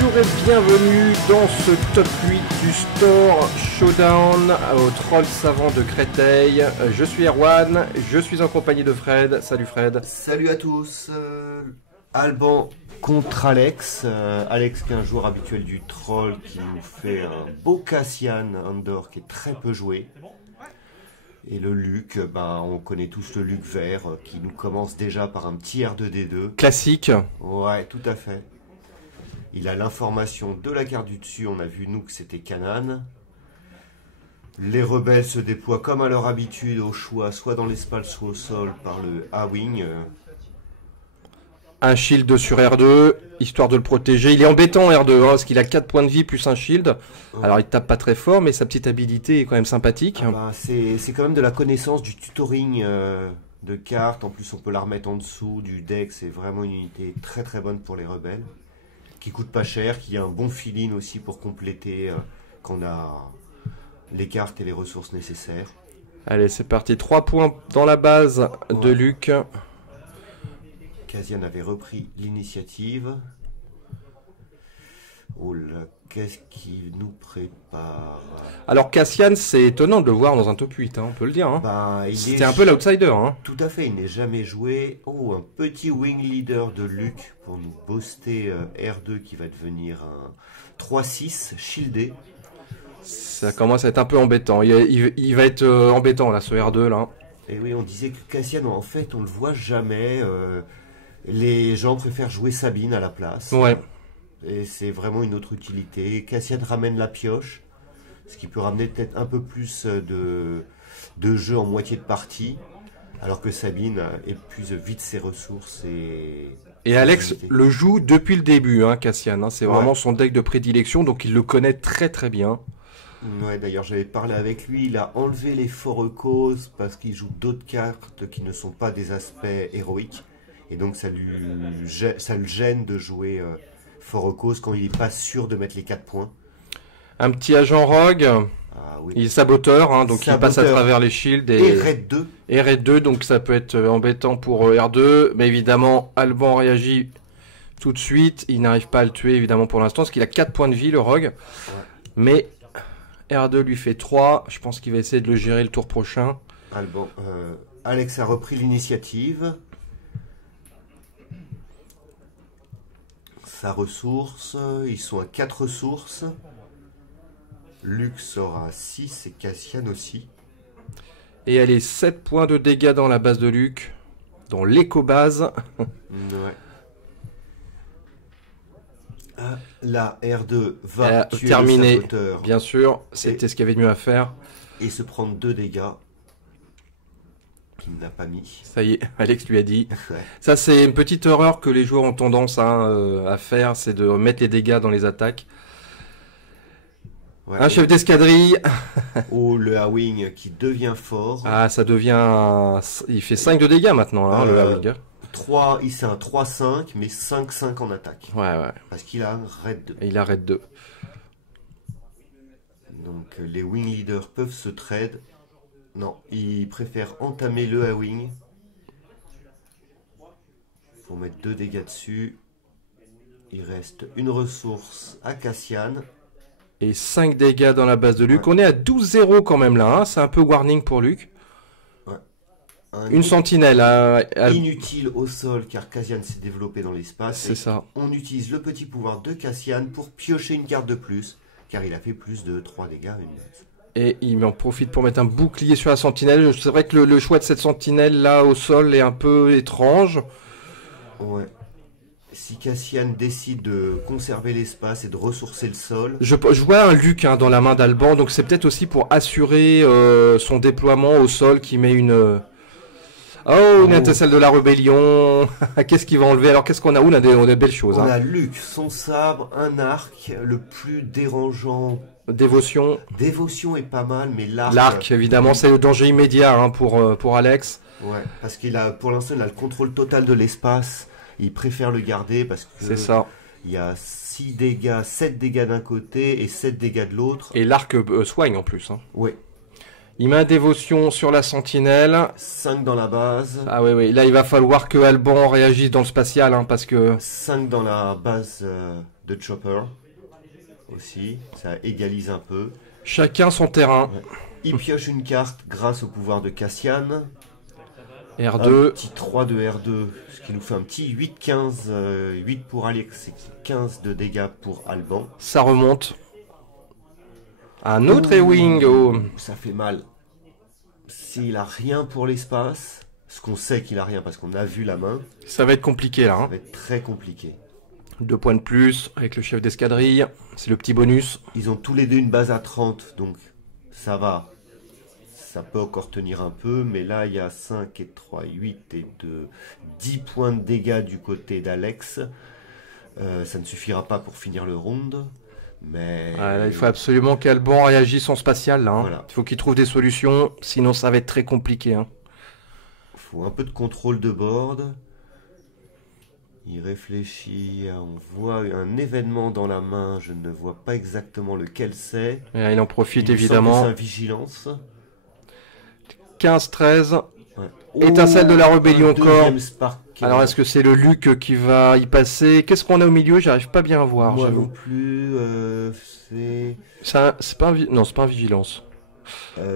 Bonjour et bienvenue dans ce top 8 du Store Showdown au Troll Savant de Créteil. Je suis Erwan, je suis en compagnie de Fred. Salut Fred. Salut à tous. Alban contre Alex. Alex qui est un joueur habituel du Troll qui nous fait un beau Cassian Andor qui est très peu joué. Et le Luc, on connaît tous le Luc vert qui nous commence déjà par un petit R2D2. Classique. Ouais, tout à fait. Il a l'information de la carte du dessus, on a vu nous que c'était Canaan. Les rebelles se déploient comme à leur habitude au choix, soit dans l'espace, soit au sol par le A-Wing. Un shield sur R2, histoire de le protéger. Il est embêtant R2, parce qu'il a 4 points de vie plus un shield. Ouais. Alors il tape pas très fort, mais sa petite habilité est quand même sympathique. C'est quand même de la connaissance du tutoring de cartes. En plus on peut la remettre en dessous du deck, c'est vraiment une unité très très bonne pour les rebelles. Qui coûte pas cher, qui a un bon feeling aussi pour compléter quand on a les cartes et les ressources nécessaires. Allez, c'est parti. 3 points dans la base de Luc. Cassian avait repris l'initiative. Oh là, qu'est-ce qu'il nous prépare? Alors Cassian, c'est étonnant de le voir dans un top 8, on peut le dire. C'était un peu l'outsider. Tout à fait, il n'est jamais joué. Oh, un petit wing leader de Luc pour nous booster R2 qui va devenir un 3-6 shieldé. Ça commence à être un peu embêtant. Il va être embêtant là, ce R2 là. Et oui, on disait que Cassian, en fait, on le voit jamais. Les gens préfèrent jouer Sabine à la place. Ouais. Et c'est vraiment une autre utilité. Cassian ramène la pioche, ce qui peut ramener peut-être un peu plus de jeu en moitié de partie, alors que Sabine épuise vite ses ressources. Et Alex le joue depuis le début, Cassian. C'est vraiment son deck de prédilection, donc il le connaît très très bien. Ouais, d'ailleurs j'avais parlé avec lui, il a enlevé les forts causes parce qu'il joue d'autres cartes qui ne sont pas des aspects héroïques. Et donc ça le gêne de jouer fort cause quand il n'est pas sûr de mettre les 4 points. Un petit agent rogue, oui. Il est saboteur, donc il passe à travers les shields. Et raid 2. Et raid 2, donc ça peut être embêtant pour R2. Mais évidemment, Alban réagit tout de suite. Il n'arrive pas à le tuer évidemment pour l'instant, parce qu'il a 4 points de vie le rogue. Ouais. Mais R2 lui fait 3. Je pense qu'il va essayer de le gérer le tour prochain. Alban, Alex a repris l'initiative. Sa ressource, ils sont à 4 ressources. Luc sera à 6 et Cassian aussi. Et allez, 7 points de dégâts dans la base de Luc, dans l'éco-base. Ouais. La R2 va terminer, le saboteur. Bien sûr, c'était ce qu'il y avait de mieux à faire. Et se prendre 2 dégâts. Qu'il n'a pas mis. Ça y est, Alex lui a dit. Ouais. Ça, c'est une petite erreur que les joueurs ont tendance à faire, c'est de mettre les dégâts dans les attaques. Ouais, un chef d'escadrille. Oh, le A-Wing qui devient fort. Ah, ça devient... Il fait 5 de dégâts maintenant, le A-Wing. 3, c'est un 3-5, mais 5-5 en attaque. Ouais. Parce qu'il a un raid 2. Et il a raid 2. Donc, les Wing Leaders peuvent se trade. Non, il préfère entamer le A-Wing. Pour mettre 2 dégâts dessus. Il reste une ressource à Cassian. Et 5 dégâts dans la base de Luc. Ouais. On est à 12-0 quand même là. C'est un peu warning pour Luc. Ouais. Une sentinelle. Inutile au sol car Cassian s'est développé dans l'espace. C'est ça. On utilise le petit pouvoir de Cassian pour piocher une carte de plus. Car il a fait plus de 3 dégâts. Et il en profite pour mettre un bouclier sur la sentinelle. C'est vrai que le choix de cette sentinelle là au sol est un peu étrange. Ouais. Si Cassian décide de conserver l'espace et de ressourcer le sol... Je vois un Luc dans la main d'Alban, donc c'est peut-être aussi pour assurer son déploiement au sol qui met une... Oh, une étincelle de la rébellion. Qu'est-ce qu'il va enlever? Alors qu'est-ce qu'on a? On a des belles choses. On a Luc, son sabre, un arc, le plus dérangeant... Dévotion. Dévotion est pas mal, mais l'arc... L'arc, évidemment, c'est le danger immédiat pour Alex. Ouais, parce qu'il a, pour l'instant, il a le contrôle total de l'espace. Il préfère le garder parce que... C'est ça. Il y a 6 dégâts, 7 dégâts d'un côté et 7 dégâts de l'autre. Et l'arc soigne en plus. Oui. Il met un dévotion sur la sentinelle. 5 dans la base. Ah oui, oui. Là, il va falloir que Alban réagisse dans le spatial, parce que... 5 dans la base de Chopper aussi, ça égalise un peu. Chacun son terrain. Il pioche une carte grâce au pouvoir de Cassian. R2. Un petit 3 de R2, ce qui nous fait un petit 8-15. 8 pour Alex et 15 de dégâts pour Alban. Ça remonte. Un autre Ewing. Oh. Ça fait mal. S'il a rien pour l'espace, ce qu'on sait qu'il a rien parce qu'on a vu la main, Ça va être compliqué là. ça Hein. va être très compliqué. 2 points de plus avec le chef d'escadrille. C'est le petit bonus. Ils ont tous les deux une base à 30, donc ça va. Ça peut encore tenir un peu, mais là il y a 5 et 3, 8 et 2, 10 points de dégâts du côté d'Alex. Ça ne suffira pas pour finir le round, mais... Là, il faut absolument qu'Alban réagisse en spatial là. Hein. Voilà. Il faut qu'il trouve des solutions, sinon ça va être très compliqué. Hein. faut un peu de contrôle de board. Il réfléchit, on voit un événement dans la main, je ne vois pas exactement lequel c'est. Et là, il en profite Il me semble que évidemment. c'est un vigilance. 15-13. Ouais. Étincelle de la rébellion un encore. deuxième Spark. Alors est-ce que c'est le Luc qui va y passer? Qu'est-ce qu'on a au milieu? J'arrive pas bien à voir. Moi j'avoue. non plus, c'est... C'est pas un non, c'est pas un vigilance.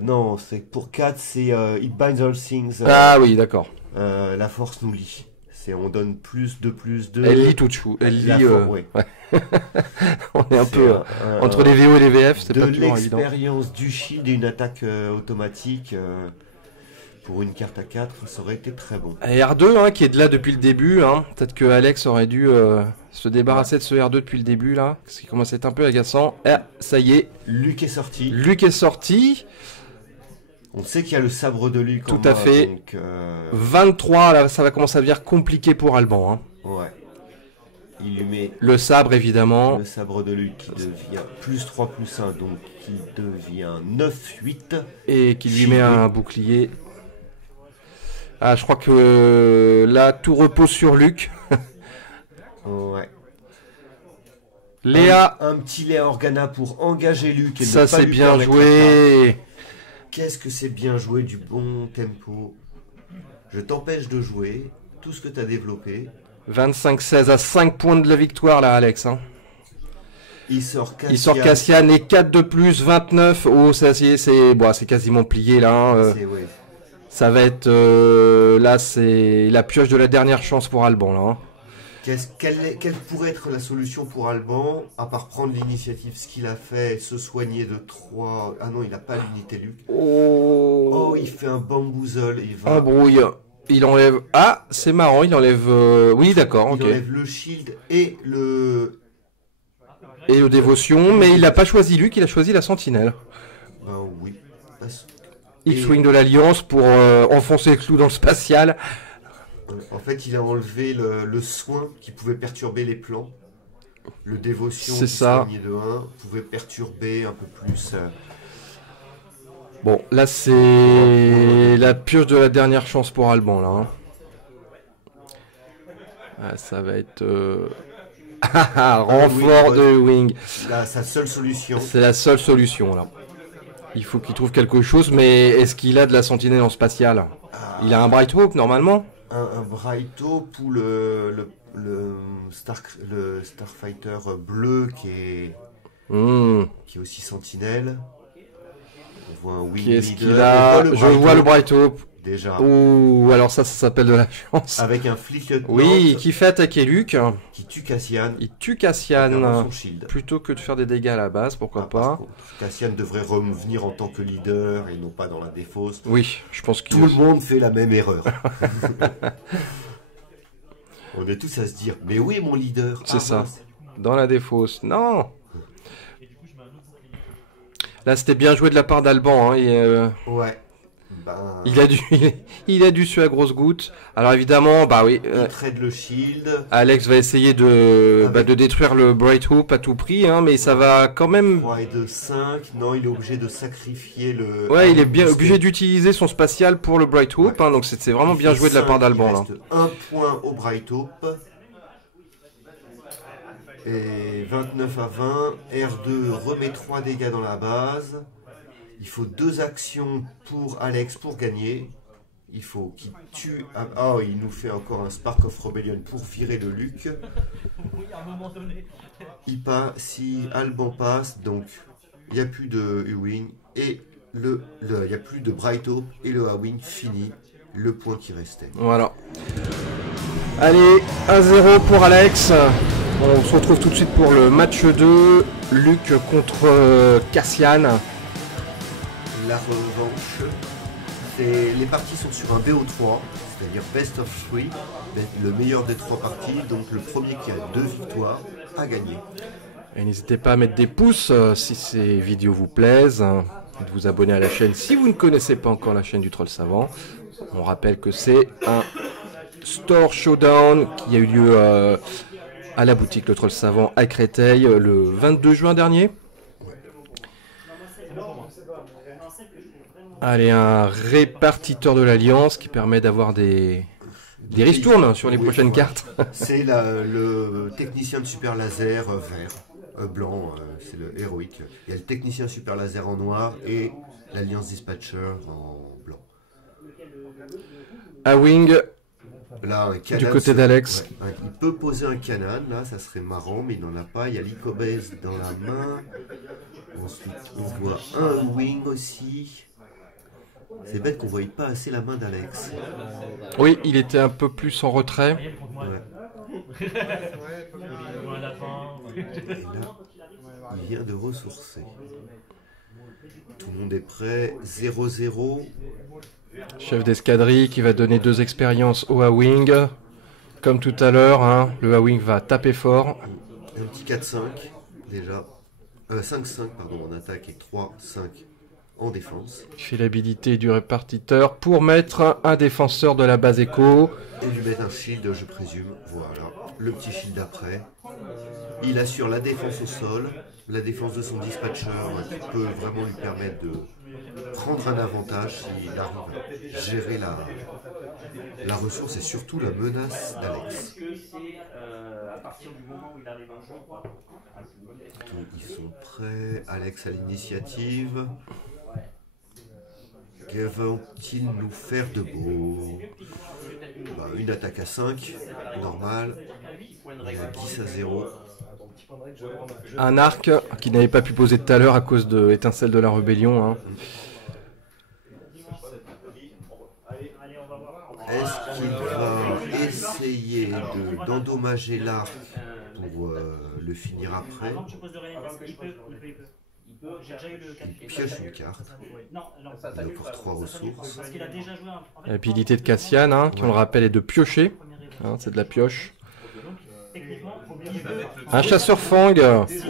non, c'est pour 4, c'est It Binds All Things. Ah oui, d'accord. La force nous lie. On donne plus de. Elle lit tout de chou. Elle lit. Ouais. On est un C'est peu entre les VO et les VF, c'est de pas toujours évident. l'expérience du shield et une attaque automatique pour une carte à 4, ça aurait été très bon. Et R2 hein, qui est de là depuis le début. Hein. Peut-être que Alex aurait dû se débarrasser de ce R2 depuis le début là, ce qui commence à être un peu agaçant. Ah, ça y est. Luc est sorti. Luc est sorti. On sait qu'il y a le sabre de Luc. Tout en à main, fait. Donc, 23, là, ça va commencer à devenir compliqué pour Alban. Hein. ouais. Il lui met Le sabre évidemment. le sabre de Luc qui devient plus 3 plus 1, donc qui devient 9-8. Et qui lui met un bouclier. Ah, je crois que là, tout repose sur Luc. Ouais. Léa, Un petit Léa Organa pour engager Luc. Et ne ça pas c'est lui bien permettre joué. Qu'est-ce que c'est bien joué, du bon tempo. Je t'empêche de jouer tout ce que tu as développé. 25-16 à 5 points de la victoire là, Alex. Hein. Il sort Cassian. Il sort Cassian et 4 de plus, 29. Oh, ça c'est bon, c'est quasiment plié là. Hein. Ouais. Ça va être là, c'est la pioche de la dernière chance pour Alban là. Hein. Quelle pourrait être la solution pour Alban, à part prendre l'initiative, ce qu'il a fait, se soigner de 3... Ah non, il n'a pas l'unité Luc. Oh, il fait un bamboozle, il va... Embrouille. Il enlève... Ah, c'est marrant, il enlève... Oui, d'accord, ok. Il enlève le shield et le... Et le dévotion, mais il n'a pas choisi Luc, il a choisi la sentinelle. Ben oui. X-Wing de l'Alliance pour enfoncer le clou dans le spatial. En fait, il a enlevé le soin qui pouvait perturber les plans. Le dévotion C'est qui ça. soignait de 1 pouvait perturber un peu plus... Bon, là c'est la pioche de la dernière chance pour Alban là. Hein. Ah, ça va être renfort de Wing. Là, sa seule solution. C'est la seule solution là. Il faut qu'il trouve quelque chose, mais est-ce qu'il a de la sentinelle en spatial? Il a un Bright Hope normalement. Un Bright Hope ou le Starfighter bleu qui est aussi sentinelle. On voit un Wing Qui est-ce Leader. qu'il a? Je vois le Bright Hope. Déjà. Ouh, alors ça s'appelle de la chance. Avec un Fleet Lieutenant. Oui, qui fait attaquer Luc. Qui tue Cassian. Il tue Perdant Cassian. son shield. Plutôt que de faire des dégâts à la base, pourquoi Par pas. contre, Cassian devrait revenir en tant que leader et non pas dans la défausse. Oui, je pense qu'il... Tout le monde fait la même erreur. On est tous à se dire, mais oui mon leader. C'est ça. mince. Dans la défausse. Non. Là, c'était bien joué de la part d'Alban. Hein, Ouais. il a dû suer à grosses gouttes. Alors évidemment, bah oui. Il trade le shield. Alex va essayer de détruire le Bright Hope à tout prix, hein, mais ça va quand même... 3 et de 5. Non, il est obligé de sacrifier le... Ouais, il est bien obligé d'utiliser son spatial pour le Bright Hope, hein, donc c'est vraiment bien joué de la part d'Alban. Là. Il reste 1 point au Bright Hope. Et 29 à 20. R2 remet 3 dégâts dans la base. Il faut 2 actions pour Alex pour gagner. Il faut qu'il tue... Ah, il nous fait encore un Spark of Rebellion pour virer le Luke. Si Alban passe, donc il n'y a plus de Ewing et il n'y a plus de Bright Hope et le Ewing finit le point qui restait. Voilà. Allez, 1-0 pour Alex. On se retrouve tout de suite pour le match 2. Luc contre Cassian. La revanche, les parties sont sur un BO3, c'est-à-dire Best of 3, le meilleur des 3 parties, donc le premier qui a 2 victoires a gagné. Et n'hésitez pas à mettre des pouces si ces vidéos vous plaisent, et de vous abonner à la chaîne si vous ne connaissez pas encore la chaîne du Troll Savant. On rappelle que c'est un Store Showdown qui a eu lieu à la boutique Le Troll Savant à Créteil le 22 juin dernier. Allez, un répartiteur de l'Alliance qui permet d'avoir des ristournes sur les prochaines cartes. C'est le technicien de super laser vert, blanc, c'est le héroïque. Il y a le technicien super laser en noir et l'Alliance Dispatcher en blanc. A-Wing là, du côté d'Alex. Ouais, il peut poser un canon, là ça serait marrant, mais il n'en a pas. Il y a l'Icobase dans la main. Ensuite, on voit un wing aussi. C'est bête qu'on ne voyait pas assez la main d'Alex. Oui, il était un peu plus en retrait. Ouais. Et là, il vient de ressourcer. Tout le monde est prêt. 0-0. Chef d'escadrille qui va donner 2 expériences au A-Wing. Comme tout à l'heure, hein, le A-Wing va taper fort. Un petit 4-5 déjà. 5-5 pardon en attaque et 3-5 en défense. Il fait l'habilité du répartiteur pour mettre un défenseur de la base écho. Et lui mettre un shield, je présume. Voilà, le petit shield après. Il assure la défense au sol, la défense de son dispatcher qui peut vraiment lui permettre de prendre un avantage s'il arrive à gérer la ressource et surtout la menace d'Alex. Ils sont prêts, Alex à l'initiative. Que vont-ils nous faire de beau? Une attaque à 5, normal. On est à 10-0. Un arc qui n'avait pas pu poser tout à l'heure à cause de l'étincelle de la rébellion. Hein. Est-ce qu'il va essayer d'endommager l'arc pour le finir après? Il pioche une carte. Il a encore 3 ressources. L'habilité de Cassian, hein, qui on le rappelle est de piocher. Hein, c'est de la pioche. Un chasseur fang.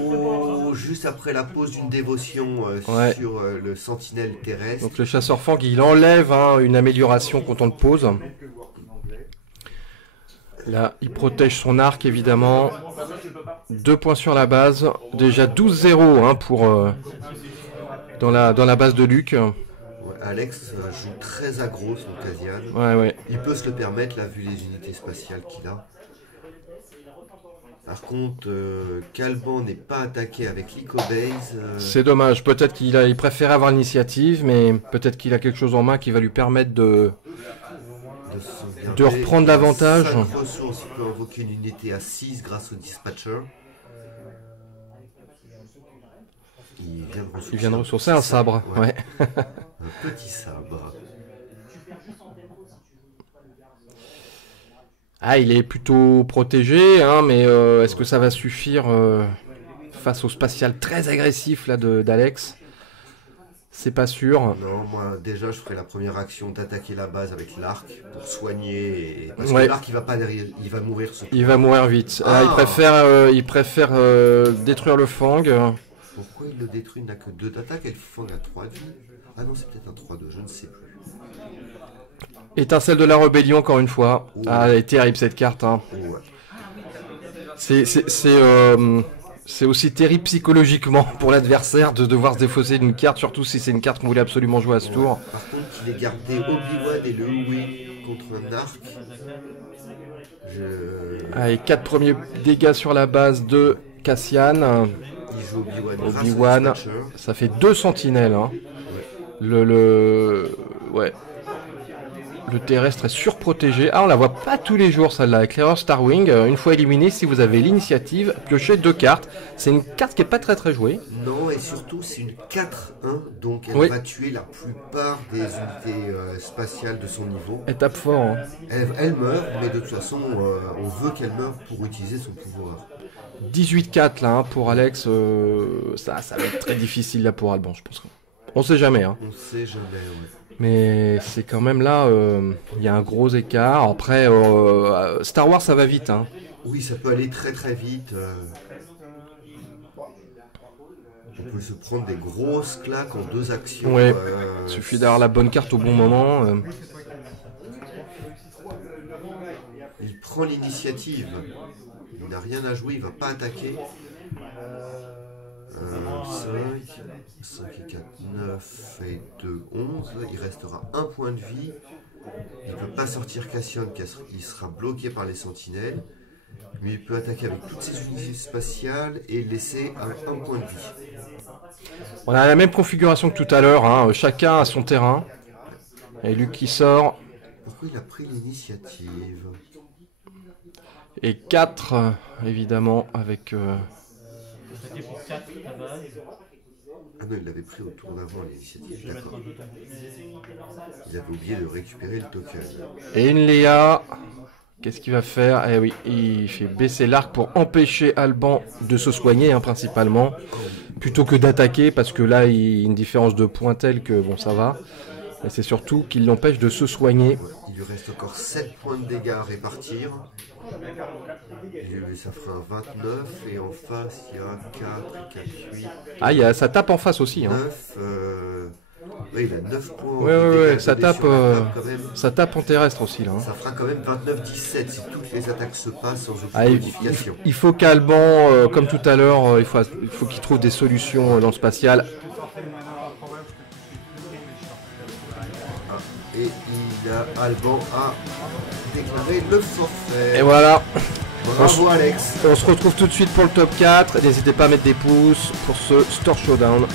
Oh, juste après la pause d'une dévotion sur le sentinelle terrestre. Donc le chasseur fang, il enlève une amélioration quand on le pose. Là, il protège son arc évidemment. 2 points sur la base. Déjà 12-0 pour dans la base de Luc. Alex joue très aggro son Cassian. Ouais. Il peut se le permettre là vu les unités spatiales qu'il a. Par contre, Calban n'est pas attaqué avec l'Icobase. C'est dommage. Peut-être qu'il préfère avoir l'initiative, mais peut-être qu'il a quelque chose en main qui va lui permettre de reprendre l'avantage. 5 ressources, il peut invoquer une unité à 6 grâce au dispatcher. Il vient de ressourcer un sabre. Ouais. Un petit sabre. Il est plutôt protégé, mais est-ce que ça va suffire face au spatial très agressif là d'Alex? C'est pas sûr. Non, moi déjà je ferai la première action d'attaquer la base avec l'arc pour soigner. Parce que l'arc il va pas derrière, il va mourir. Il va mourir vite. Il préfère détruire le fang. Pourquoi il le détruit? Il n'a que 2 d'attaque et le fang a 3 de vie. Ah non, c'est peut-être un 3-2, je ne sais plus. Étincelle de la rébellion encore une fois. Oh. Elle est terrible cette carte. Hein. Oh, ouais. C'est aussi terrible psychologiquement pour l'adversaire de devoir se défausser d'une carte, surtout si c'est une carte qu'on voulait absolument jouer à ce tour. Par contre, il est gardé Obi-Wan et le Uwe contre un arc. Allez, 4 premiers dégâts sur la base de Cassian. Il joue Obi-Wan. Ça fait 2 sentinelles. Hein. Ouais. Ouais. Le terrestre est surprotégé. Ah, on la voit pas tous les jours celle-là. Éclaireur Starwing, une fois éliminé, si vous avez l'initiative, piochez 2 cartes. C'est une carte qui est pas très jouée. Non, et surtout c'est une 4-1, donc elle va tuer la plupart des unités spatiales de son niveau. Elle tape fort. Hein. Elle meurt, mais de toute façon, on veut qu'elle meure pour utiliser son pouvoir. 18-4 là, hein, pour Alex. Ça va être très difficile là pour Alban, je pense. On sait jamais. Hein. On sait jamais, ouais. Mais c'est quand même là, il y a un gros écart. Après, Star Wars, ça va vite. Hein. Oui, ça peut aller très vite. On peut se prendre des grosses claques en 2 actions. Ouais, il suffit d'avoir la bonne carte au bon moment. Il prend l'initiative. Il n'a rien à jouer, il va pas attaquer. 5 et 4, 9 et 2, 11. Il restera 1 point de vie. Il ne peut pas sortir Cassian, il sera bloqué par les sentinelles. Mais il peut attaquer avec toutes ses unités spatiales et laisser un point de vie. On a la même configuration que tout à l'heure, hein. Chacun a son terrain. Et Luc qui sort. Pourquoi il a pris l'initiative? Et 4, évidemment, avec... Ah non, il l'avait pris au tour d'avant l'initiative, d'accord. Il avait oublié de récupérer le token. Et une Léa, qu'est-ce qu'il va faire? Eh oui, il fait baisser l'arc pour empêcher Alban de se soigner, hein, principalement. Plutôt que d'attaquer, parce que là, il y a une différence de points telle que, bon, ça va. Mais c'est surtout qu'il l'empêche de se soigner. Ouais, il lui reste encore 7 points de dégâts à répartir. Et ça fera un 29, et en face, il y a 4, 4, 8... Ah, ça tape en face aussi. 9, oui, il a 9 points. Ouais, ça tape en terrestre aussi, là. Hein. Ça fera quand même 29-17 si toutes les attaques se passent sans aucune modification. Il faut qu'Alban, comme tout à l'heure, il faut qu'il trouve des solutions dans le spatial. Et Alban a déclaré le forfait. Et voilà. Bravo Alex. On se retrouve tout de suite pour le top 4. N'hésitez pas à mettre des pouces pour ce Store Showdown.